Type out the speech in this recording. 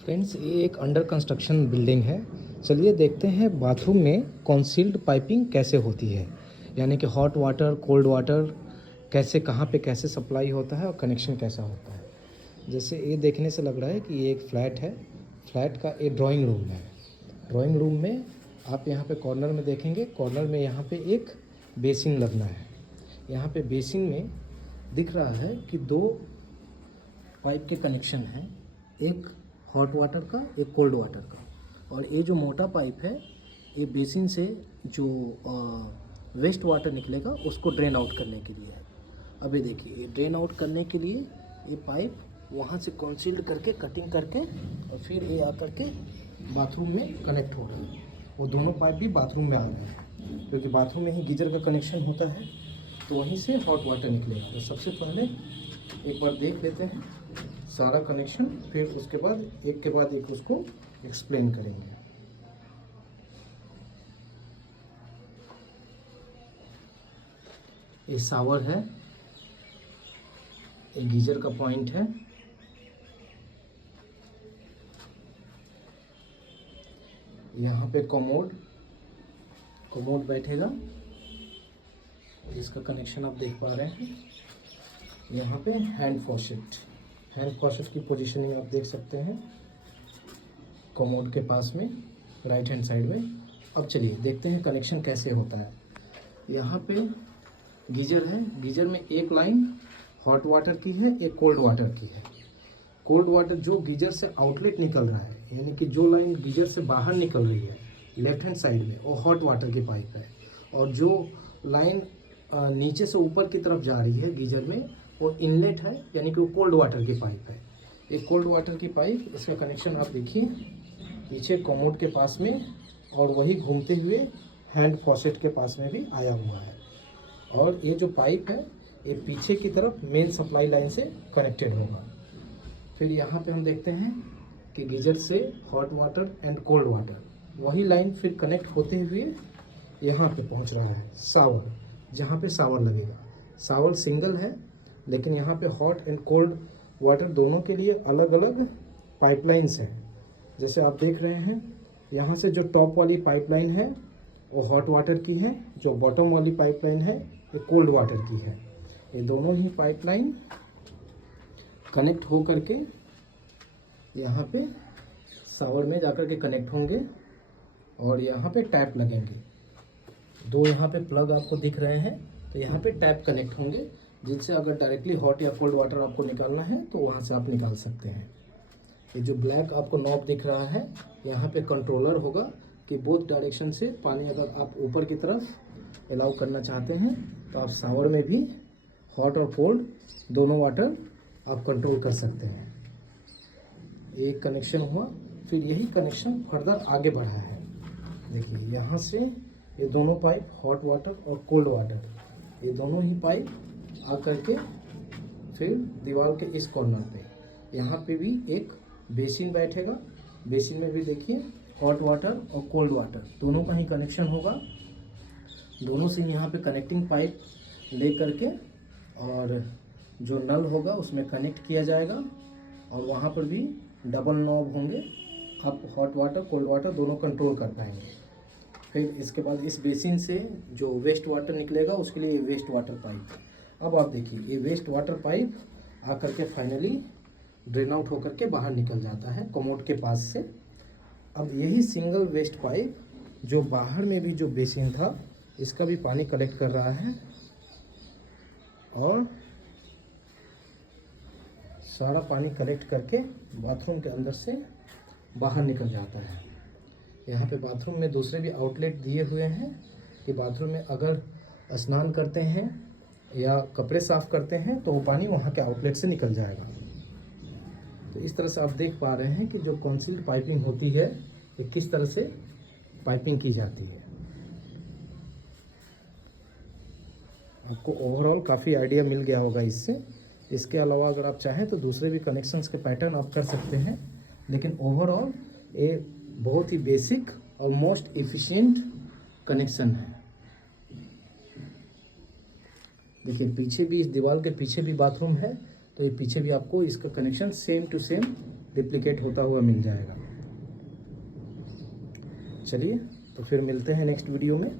Friends, ये एक under construction building है। चलिए देखते हैं बाथरूम में कॉन्सील्ड पाइपिंग कैसे होती है, यानी कि हॉट वाटर कोल्ड वाटर कैसे कहाँ पे कैसे सप्लाई होता है और कनेक्शन कैसा होता है। जैसे ये देखने से लग रहा है कि ये एक फ्लैट है। फ्लैट का ये ड्राइंग रूम है। ड्राइंग रूम में आप यहाँ पे कॉर्नर में देखेंगे, कॉर्नर में यहाँ पे एक बेसिन लगना है। यहाँ पे बेसिन में दिख रहा है कि दो पाइप के कनेक्शन हैं, एक हॉट वाटर का एक कोल्ड वाटर का। और ये जो मोटा पाइप है ये बेसिन से जो वेस्ट वाटर निकलेगा उसको ड्रेन आउट करने के लिए है। अब ये देखिए, ये ड्रेन आउट करने के लिए ये पाइप वहाँ से कॉन्सील्ड करके कटिंग करके और फिर ये आकर के बाथरूम में कनेक्ट हो रहा है। वो दोनों पाइप भी बाथरूम में आ रहे हैं, क्योंकि बाथरूम में ही गीजर का कनेक्शन होता है, तो वहीं से हॉट वाटर निकलेगा। तो सबसे पहले एक बार देख लेते हैं सारा कनेक्शन, फिर उसके बाद एक उसको एक्सप्लेन करेंगे। ये शावर है, ये गीजर का पॉइंट है, यहाँ पे कमोड बैठेगा, इसका कनेक्शन आप देख पा रहे हैं। यहाँ पे हैंड फॉशेट की पोजीशनिंग आप देख सकते हैं कमोड के पास में, राइट हैंड साइड में। अब चलिए देखते हैं कनेक्शन कैसे होता है। यहाँ पे गीजर है, गीजर में एक लाइन हॉट वाटर की है, एक कोल्ड वाटर की है। कोल्ड वाटर जो गीजर से आउटलेट निकल रहा है, यानी कि जो लाइन गीजर से बाहर निकल रही है लेफ्ट हैंड साइड में, वो हॉट वाटर की पाइप है। और जो लाइन नीचे से ऊपर की तरफ जा रही है गीजर में, वो इनलेट है, यानी कि वो कोल्ड वाटर की पाइप है। एक कोल्ड वाटर की पाइप, इसका कनेक्शन आप देखिए पीछे कमोड के पास में, और वही घूमते हुए हैंड फॉसेट के पास में भी आया हुआ है। और ये जो पाइप है ये पीछे की तरफ मेन सप्लाई लाइन से कनेक्टेड होगा। फिर यहाँ पे हम देखते हैं कि गीजर से hot water and cold water, वही लाइन फिर कनेक्ट होते हुए यहाँ पे पहुँच रहा है शावर, जहाँ पे शावर लगेगा। शावर सिंगल है, लेकिन यहाँ पे हॉट एंड कोल्ड वाटर दोनों के लिए अलग अलग पाइपलाइंस हैं। जैसे आप देख रहे हैं, यहाँ से जो टॉप वाली पाइपलाइन है वो हॉट वाटर की है, जो बॉटम वाली पाइपलाइन है ये कोल्ड वाटर की है। ये दोनों ही पाइपलाइन कनेक्ट हो करके यहाँ पे शावर में जाकर के कनेक्ट होंगे, और यहाँ पे टैप लगेंगे। दो यहाँ पे प्लग आपको दिख रहे हैं, तो यहाँ पे टैप कनेक्ट होंगे, जिनसे अगर डायरेक्टली हॉट या कोल्ड वाटर आपको निकालना है तो वहाँ से आप निकाल सकते हैं। ये जो ब्लैक आपको नॉब दिख रहा है, यहाँ पे कंट्रोलर होगा कि बोथ डायरेक्शन से पानी अगर आप ऊपर की तरफ अलाउ करना चाहते हैं तो आप शावर में भी हॉट और कोल्ड दोनों वाटर आप कंट्रोल कर सकते हैं। एक कनेक्शन हुआ, फिर यही कनेक्शन फर्दर आगे बढ़ा है। देखिए यहाँ से ये दोनों पाइप हॉट वाटर और कोल्ड वाटर, ये दोनों ही पाइप आकर के फिर दीवार के इस कॉर्नर पे यहाँ पे भी एक बेसिन बैठेगा। बेसिन में भी देखिए हॉट वाटर और कोल्ड वाटर दोनों का ही कनेक्शन होगा। दोनों से यहाँ पे कनेक्टिंग पाइप ले करके और जो नल होगा उसमें कनेक्ट किया जाएगा, और वहाँ पर भी डबल नॉब होंगे, आप हॉट वाटर कोल्ड वाटर दोनों कंट्रोल कर पाएंगे। फिर इसके बाद इस बेसिन से जो वेस्ट वाटर निकलेगा उसके लिए ये वेस्ट वाटर पाइप। अब आप देखिए ये वेस्ट वाटर पाइप आकर के फाइनली ड्रेन आउट होकर के बाहर निकल जाता है कमोड के पास से। अब यही सिंगल वेस्ट पाइप जो बाहर में भी जो बेसिन था, इसका भी पानी कलेक्ट कर रहा है और सारा पानी कलेक्ट करके बाथरूम के अंदर से बाहर निकल जाता है। यहाँ पे बाथरूम में दूसरे भी आउटलेट दिए हुए हैं कि बाथरूम में अगर स्नान करते हैं या कपड़े साफ़ करते हैं तो वो पानी वहाँ के आउटलेट से निकल जाएगा। तो इस तरह से आप देख पा रहे हैं कि जो कॉन्सील्ड पाइपिंग होती है ये किस तरह से पाइपिंग की जाती है। आपको ओवरऑल काफ़ी आइडिया मिल गया होगा इससे। इसके अलावा अगर आप चाहें तो दूसरे भी कनेक्शंस के पैटर्न आप कर सकते हैं, लेकिन ओवरऑल ये बहुत ही बेसिक और मोस्ट एफिशिएंट कनेक्शन है। देखिए पीछे भी, इस दीवार के पीछे भी बाथरूम है, तो ये पीछे भी आपको इसका connection same to same replicate होता हुआ मिल जाएगा। चलिए तो फिर मिलते हैं नेक्स्ट वीडियो में।